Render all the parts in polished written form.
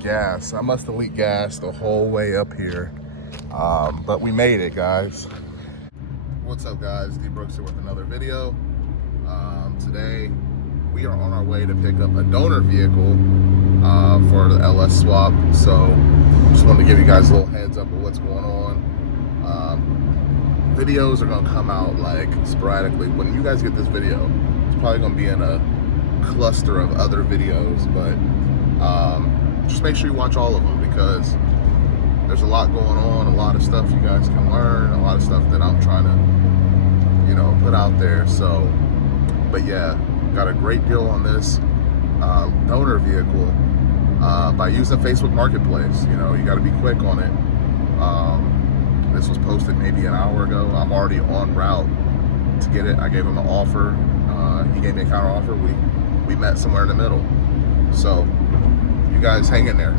gas. I must have leaked gas the whole way up here. But we made it, guys. What's up, guys? D Brooks here with another video. Today, we are on our way to pick up a donor vehicle for the LS swap. So, just wanted to give you guys a little heads up of what's going on. Videos are gonna come out like sporadically. When you guys get this video, it's probably gonna be in a cluster of other videos, but just make sure you watch all of them because there's a lot going on, a lot of stuff you guys can learn, a lot of stuff that I'm trying to, you know, put out there. So, but yeah, got a great deal on this donor vehicle by using Facebook Marketplace. You know, you got to be quick on it. This was posted maybe an hour ago. I'm already en route to get it. I gave him an offer. He gave me a counter offer. We met somewhere in the middle. So you guys hang in there.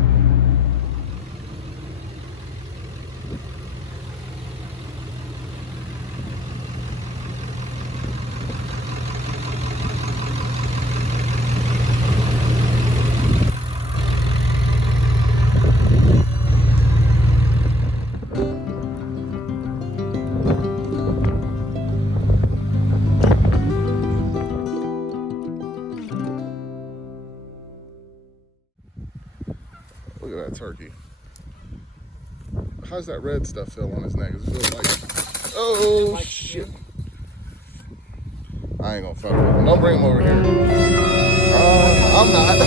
Look at that turkey. How's that red stuff feel on his neck? Does it feel like, oh shit. I ain't gonna fuck with him. Don't bring him over here. I'm not.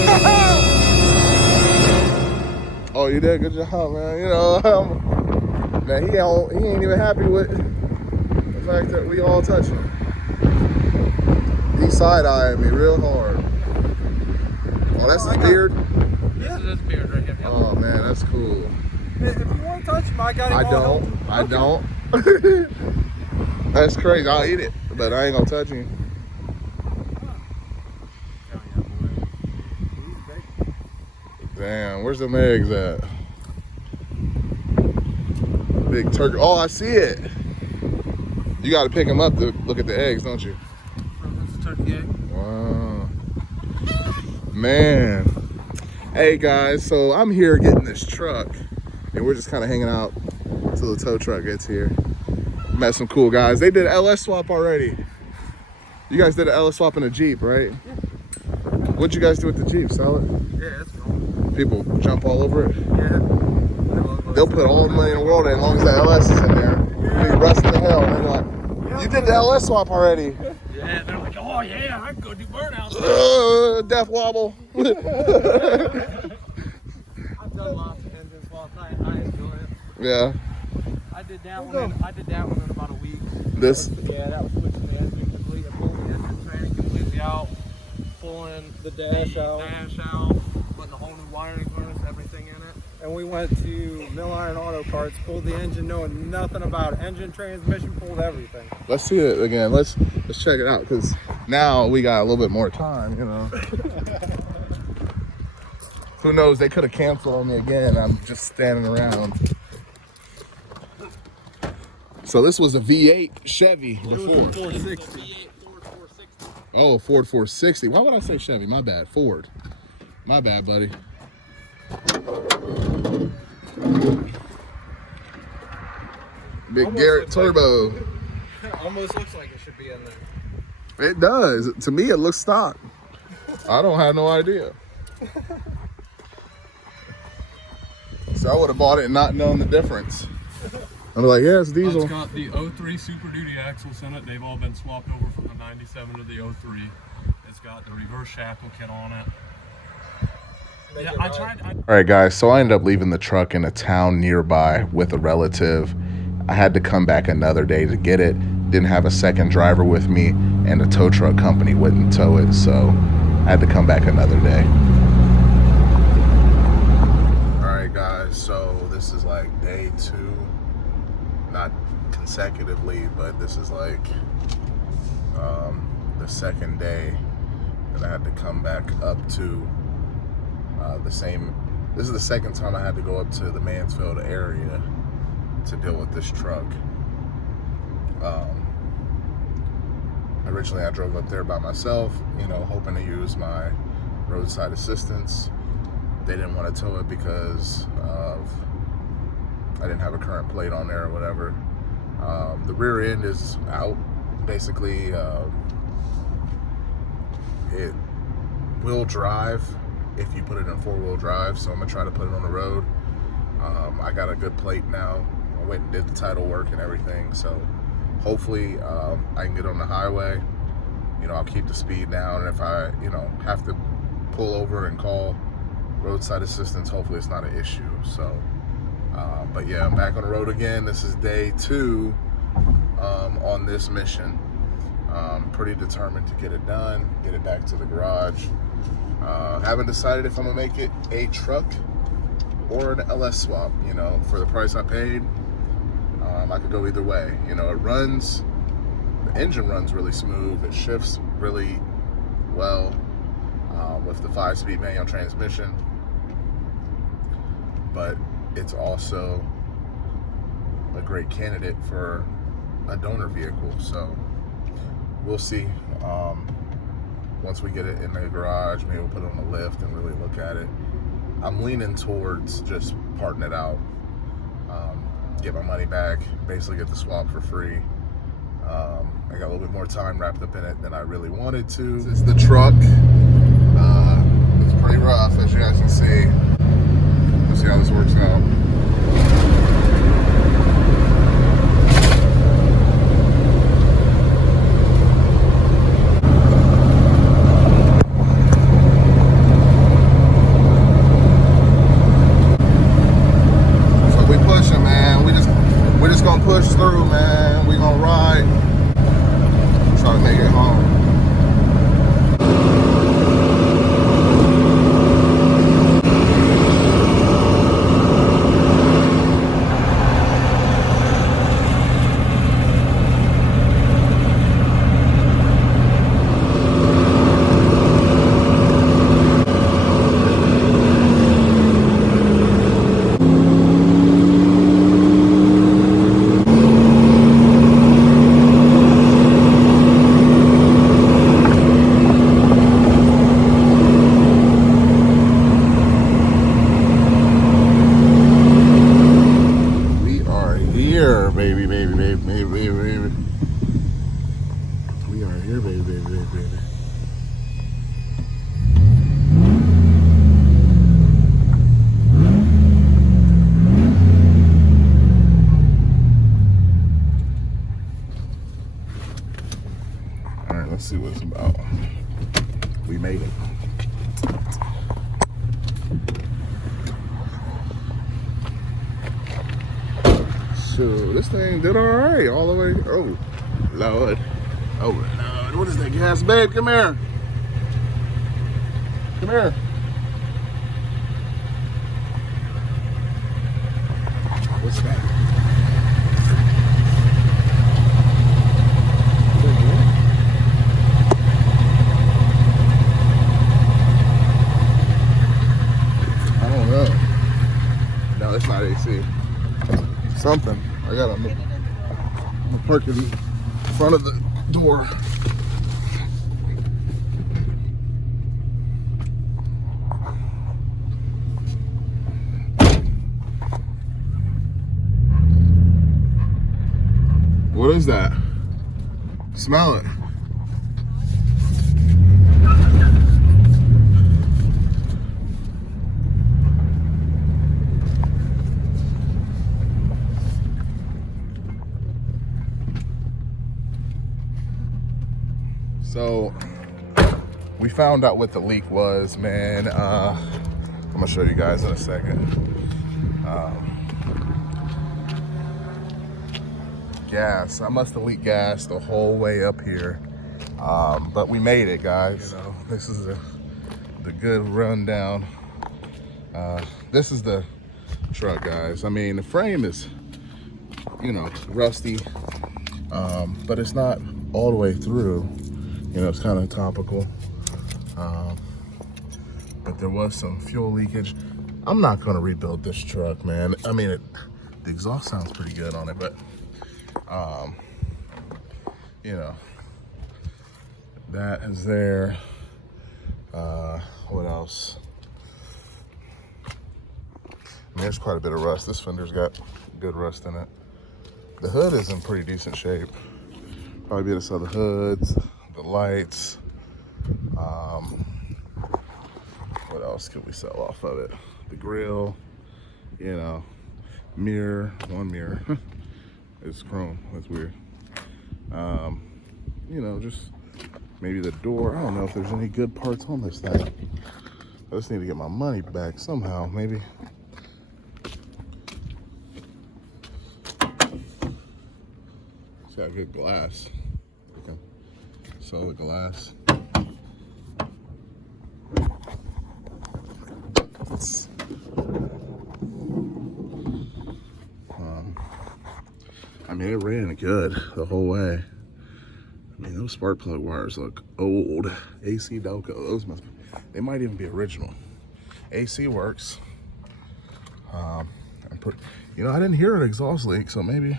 Oh, you did a good job, man. You know, man, he ain't even happy with the fact that we all touch him. He side-eyeing me real hard. Oh, that's his beard? Yeah. This is his beard right here. Yep. Oh man, that's cool. If you want to touch him, I got him. I don't. That's crazy. I'll eat it, but I ain't gonna touch him. Damn, where's them eggs at? Big turkey. Oh, I see it. You got to pick them up to look at the eggs, don't you? That's a turkey egg. Wow. Man. Hey guys, so I'm here getting this truck, and we're just kind of hanging out until the tow truck gets here. Met some cool guys. They did an LS swap already. You guys did an LS swap in a Jeep, right? Yeah. What'd you guys do with the Jeep? Sell it? Yeah, it's cool. People jump all over it? Yeah. They'll put all the money in the world in as long as the LS is in there. They rust to hell. And they're like, you did the LS swap already. Yeah, they're like, oh yeah, I can go do burnouts. Death wobble. I've done lots of engine swaps. I enjoy it. Yeah. I did that one in about a week. This. Yeah, that was switching the engine completely, pulling the engine training completely out, pulling the dash out, putting a whole new wiring harness, everything in it. And we went to Mill Iron Auto Parts, pulled the engine knowing nothing about it. Engine, transmission, pulled everything. Let's see it again. Let's check it out because now we got a little bit more time, you know. Who knows? They could have canceled on me again. I'm just standing around. So this was a V8 Chevy before. It was a 460. V8 Ford 460. Oh, Ford 460. Why would I say Chevy? My bad. Ford. My bad, buddy. Big Almost Garrett turbo. Almost looks like it should be in there. It does. To me, it looks stock. I don't have no idea. So I would have bought it and not known the difference. I'm like, yeah, it's diesel. It's got the 03 Super Duty axles in it. They've all been swapped over from the 97 to the 03. It's got the reverse shackle kit on it. Yeah, All right, guys, so I ended up leaving the truck in a town nearby with a relative. I had to come back another day to get it. Didn't have a second driver with me, and the tow truck company wouldn't tow it, so I had to come back another day. All right, guys, so this is like day 2. Not consecutively, but this is like the second day that I had to come back up to the same. This is the second time I had to go up to the Mansfield area to deal with this truck. Originally I drove up there by myself, you know, hoping to use my roadside assistance. they didn't want to tow it because of I didn't have a current plate on there or whatever. The rear end is out. Basically, it will drive if you put it in 4-wheel drive, so I'm gonna try to put it on the road. I got a good plate now. I went and did the title work and everything, so hopefully I can get on the highway. You know, I'll keep the speed down, and if I, you know, have to pull over and call roadside assistance, hopefully it's not an issue. So, but yeah, I'm back on the road again. This is day 2 on this mission. Pretty determined to get it done, get it back to the garage. Haven't decided if I'm gonna make it a truck or an LS swap. You know, for the price I paid, I could go either way. You know, it runs, the engine runs really smooth. It shifts really well with the 5-speed manual transmission, but it's also a great candidate for a donor vehicle. So we'll see. Once we get it in the garage, maybe we'll put it on the lift and really look at it. I'm leaning towards just parting it out, get my money back, basically get the swap for free. I got a little bit more time wrapped up in it than I really wanted to. This is the truck. It's pretty rough, as you guys can see. Let's see how this works out. Push through, man. We gonna ride, try to make it home. Let's see what it's about. We made it. So this thing did all right all the way. Oh, Lord. Oh, Lord. What is that gas, babe? Come here. Come here. What's that? No, it's not AC. Something. I got to park in front of the door. What is that? Smell it. So we found out what the leak was, man. I'm gonna show you guys in a second. Gas. I must have leaked gas the whole way up here, but we made it, guys. You know, this is the good rundown. This is the truck, guys. I mean, the frame is, you know, rusty, but it's not all the way through. You know, it's kind of topical, but there was some fuel leakage. I'm not gonna rebuild this truck, man. I mean, the exhaust sounds pretty good on it, but you know, that is there. What else? There's quite a bit of rust. This fender's got good rust in it. The hood is in pretty decent shape. Probably be able to sell the hoods, the lights. What else could we sell off of it? The grill, you know, mirror, one mirror. It's chrome, that's weird. You know, just maybe the door. I don't know if there's any good parts on this thing. I just need to get my money back somehow, maybe. It's got good glass. We can sell the glass. I mean, it ran good the whole way. I mean, those spark plug wires look old. AC Delco, those must be, they might even be original. AC works. You know, I didn't hear an exhaust leak, so maybe,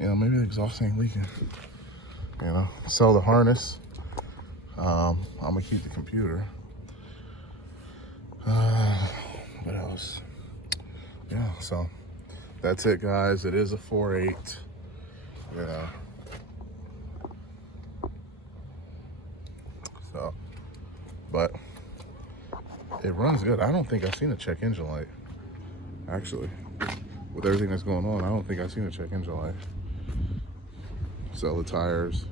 you know, maybe the exhaust ain't leaking. You know, sell the harness. I'm gonna keep the computer. What else? Yeah, so that's it, guys. It is a 4.8. You know. So, but it runs good. I don't think I've seen a check engine light. Actually, with everything that's going on, I don't think I've seen a check engine light. Sell the tires.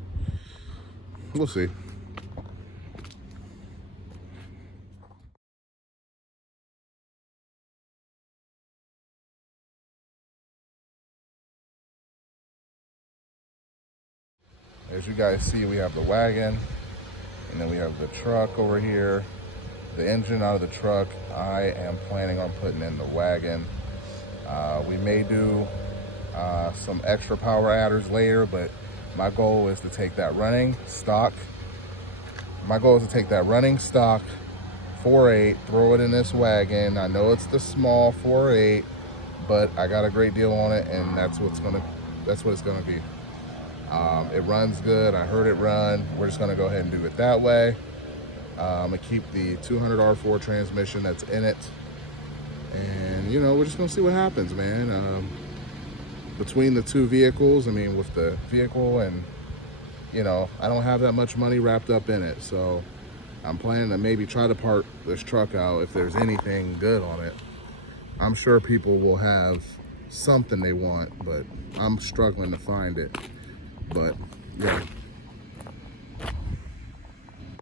We'll see. As you guys see, we have the wagon, and then we have the truck over here. The engine out of the truck, I am planning on putting in the wagon. We may do some extra power adders later, but my goal is to take that running stock. My goal is to take that running stock 4.8, throw it in this wagon. I know it's the small 4.8, but I got a great deal on it, and that's what it's gonna be. It runs good. I heard it run. We're just gonna go ahead and do it that way. I'm gonna keep the 200 R4 transmission that's in it, and you know, we're just gonna see what happens, man. Between the two vehicles, I mean, with the vehicle and, you know, I don't have that much money wrapped up in it, so I'm planning to maybe try to part this truck out if there's anything good on it. I'm sure people will have something they want, but I'm struggling to find it. But yeah,